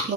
2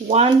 1